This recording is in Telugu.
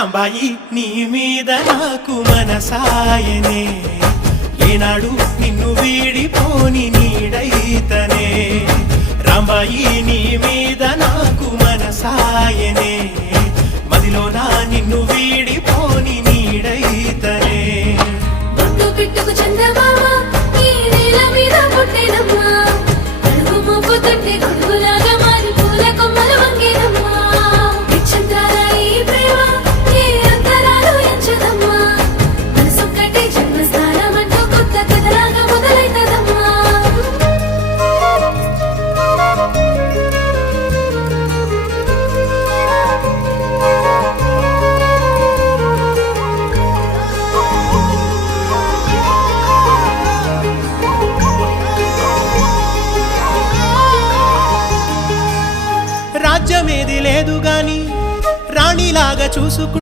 రాంబాయి నీ మీద నాకు మనసాయనే, ఏనాడు నిన్ను వీడిపోని నీడైతనే. రాంబాయి నీ మీద నాకు మనసాయనే, మదిలోన నిన్ను వీడిపోని నీడైతనే. బొట్టు పెట్టుకు చందమామ ఈ నేల మీద పుట్టినమ్మా, అడుగు మోపు తొట్టి గొడుగులాగా మారి పూల కొమ్మలు వంగేనమ్మా. నిశ్చంద్రాల ఈ ప్రేమ ఏ అంతరాలు ఎంచదమ్మా, మనసొక్కటి జన్మస్థానం అంటూ కొత్త కథలాగా మొదలైతదమ్మా. రాజ్యమేది లేదు గాని రాణిలాగా చూసుకు